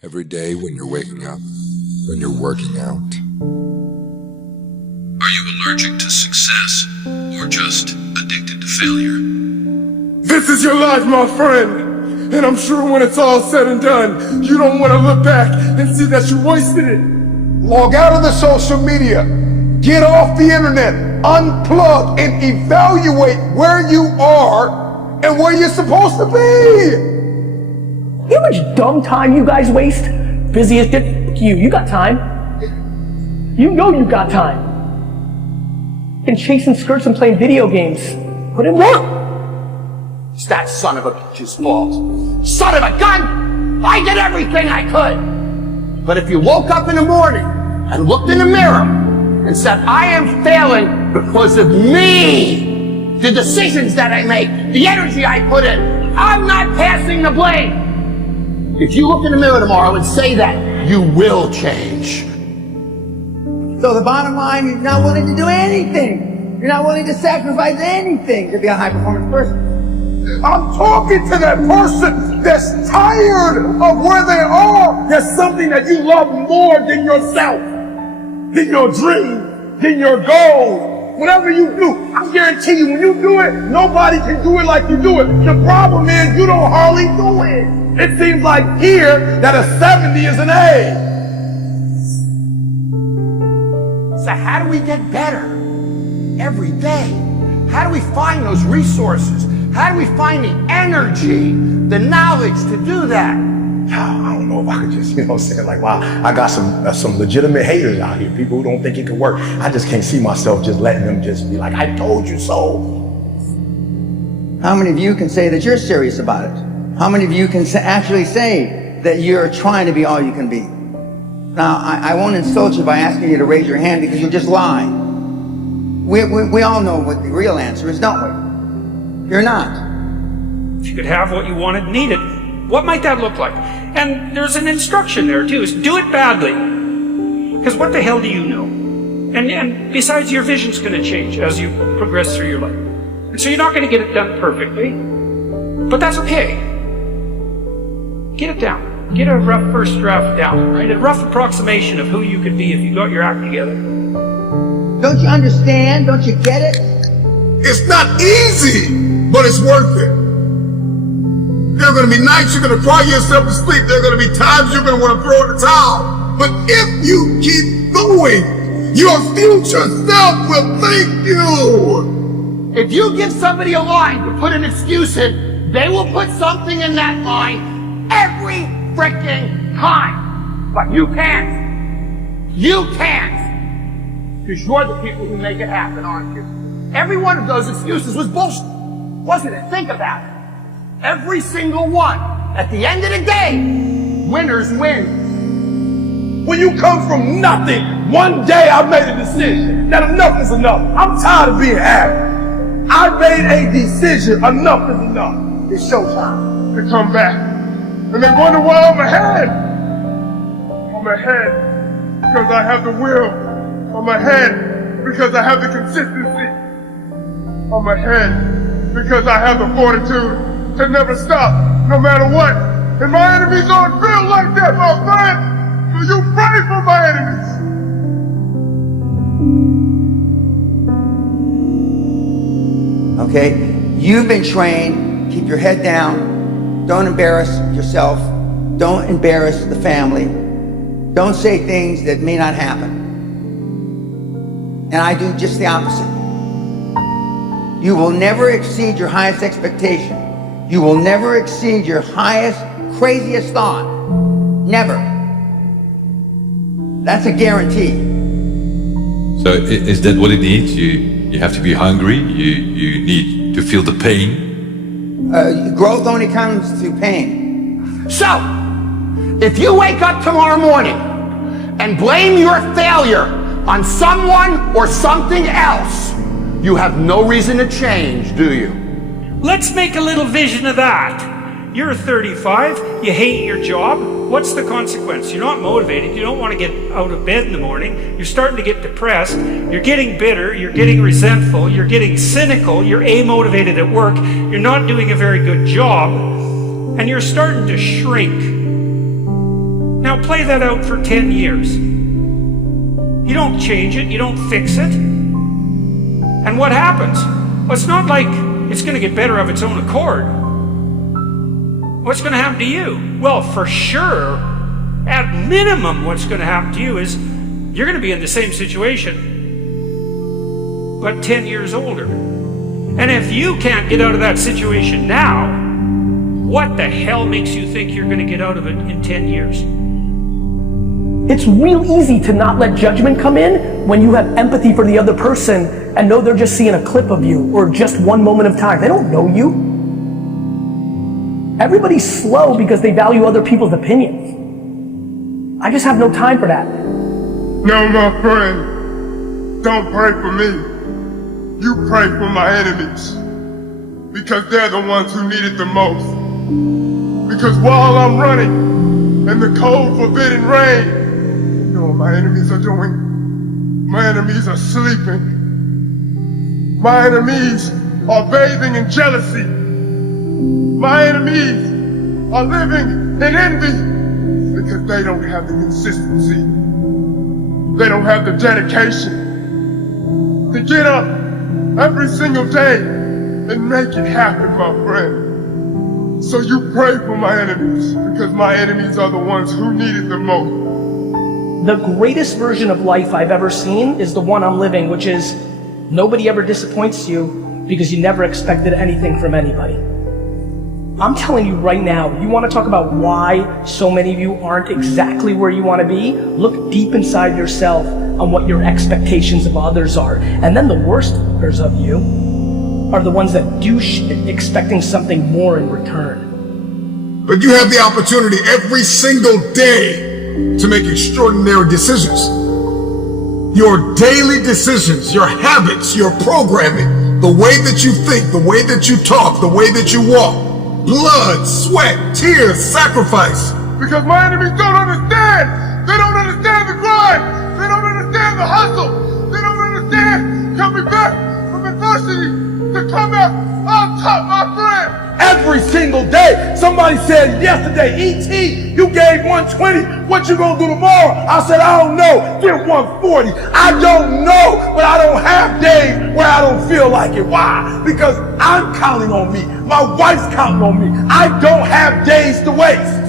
Every day when you're waking up, when you're working out. Are you allergic to success or just addicted to failure? This is your life, my friend. And I'm sure when it's all said and done, you don't want to look back and see that you wasted it. Log out of the social media. Get off the internet. Unplug and evaluate where you are and where you're supposed to be. You know how much dumb time you guys waste? Busy as shit. You got time. You know you got time. And chasing skirts and playing video games. Put in work. It's that son of a bitch's fault. Son of a gun! I did everything I could. But if you woke up in the morning and looked in the mirror and said, I am failing because of me, the decisions that I make, the energy I put in, I'm not passing the blame. If you look in the mirror tomorrow and say that, you will change. So the bottom line, you're not willing to do anything. You're not willing to sacrifice anything to be a high-performance person. I'm talking to that person that's tired of where they are. There's something that you love more than yourself, than your dream, than your goals. Whatever you do, I guarantee you, when you do it, nobody can do it like you do it. The problem is you don't hardly do it. It seems like here that a 70 is an A. So how do we get better every day? How do we find those resources? How do we find the energy, the knowledge to do that? I don't know if I could just, say like, wow, I got some legitimate haters out here, people who don't think it could work. I just can't see myself just letting them just be like, I told you so. How many of you can say that you're serious about it? How many of you can actually say that you're trying to be all you can be? Now, I won't insult you by asking you to raise your hand because you're just lying. We all know what the real answer is, don't we? You're not. If you could have what you wanted and needed, what might that look like? And there's an instruction there too, is do it badly. Because what the hell do you know? And besides, your vision's going to change as you progress through your life. And so you're not going to get it done perfectly, but that's okay. Get it down. Get a rough first draft down, right? A rough approximation of who you could be if you got your act together. Don't you understand? Don't you get it? It's not easy, but it's worth it. There are going to be nights you're going to cry yourself to sleep. There are going to be times you're going to want to throw in the towel. But if you keep going, your future self will thank you. If you give somebody a line to put an excuse in, they will put something in that line every freaking time. But you can't. You can't. Because you're the people who make it happen, aren't you? Every one of those excuses was bullshit, wasn't it? Think about it. Every single one. At the end of the day, winners win. When you come from nothing, one day I made a decision that enough is enough. I'm tired of being average. I made a decision, enough is enough. It's showtime to come back. And they wonder why I'm ahead. I'm ahead because I have the will. I'm ahead because I have the consistency. I'm ahead because I have the fortitude to never stop, no matter what. And my enemies don't feel like that, my friend. So you pray for my enemies. Okay? You've been trained. Keep your head down. Don't embarrass yourself. Don't embarrass the family. Don't say things that may not happen. And I do just the opposite. You will never exceed your highest expectation. You will never exceed your highest, craziest thought. Never. That's a guarantee. So is that what it needs? You have to be hungry, you need to feel the pain. Growth only comes through pain. So, if you wake up tomorrow morning and blame your failure on someone or something else, you have no reason to change, do you? Let's make a little vision of that. You're 35, you hate your job. What's the consequence? You're not motivated, you don't want to get out of bed in the morning, you're starting to get depressed, you're getting bitter, you're getting resentful, you're getting cynical, you're amotivated at work, you're not doing a very good job, and you're starting to shrink. Now play that out for 10 years. You don't change it, you don't fix it. And what happens? Well, it's not like it's going to get better of its own accord. What's going to happen to you? Well, for sure, at minimum, what's going to happen to you is you're going to be in the same situation, but 10 years older. And if you can't get out of that situation now, what the hell makes you think you're going to get out of it in 10 years? It's real easy to not let judgment come in when you have empathy for the other person and know they're just seeing a clip of you or just one moment of time. They don't know you. Everybody's slow because they value other people's opinions. I just have no time for that. No, my friend, don't pray for me. You pray for my enemies, because they're the ones who need it the most. Because while I'm running in the cold, forbidden rain, you know what my enemies are doing? My enemies are sleeping. My enemies are bathing in jealousy. My enemies are living in envy, because they don't have the consistency. They don't have the dedication to get up every single day and make it happen, my friend. So you pray for my enemies, because my enemies are the ones who need it the most. The greatest version of life I've ever seen is the one I'm living, which is nobody ever disappoints you because you never expected anything from anybody. I'm telling you right now, you want to talk about why so many of you aren't exactly where you want to be? Look deep inside yourself on what your expectations of others are. And then the worst fuckers of you are the ones that do shit expecting something more in return. But you have the opportunity every single day to make extraordinary decisions. Your daily decisions, your habits, your programming, the way that you think, the way that you talk, the way that you walk, blood, sweat, tears, sacrifice. Because my enemies don't understand. They don't understand the grind. They don't understand the hustle. They don't understand coming back from adversity to come out on top, my friend. Every single day. Somebody said yesterday, E.T., you gave 120. What you gonna do tomorrow? I said, I don't know. Give 140. I don't know, but I don't have days where I don't feel like it. Why? Because I'm counting on me. My wife's counting on me. I don't have days to waste.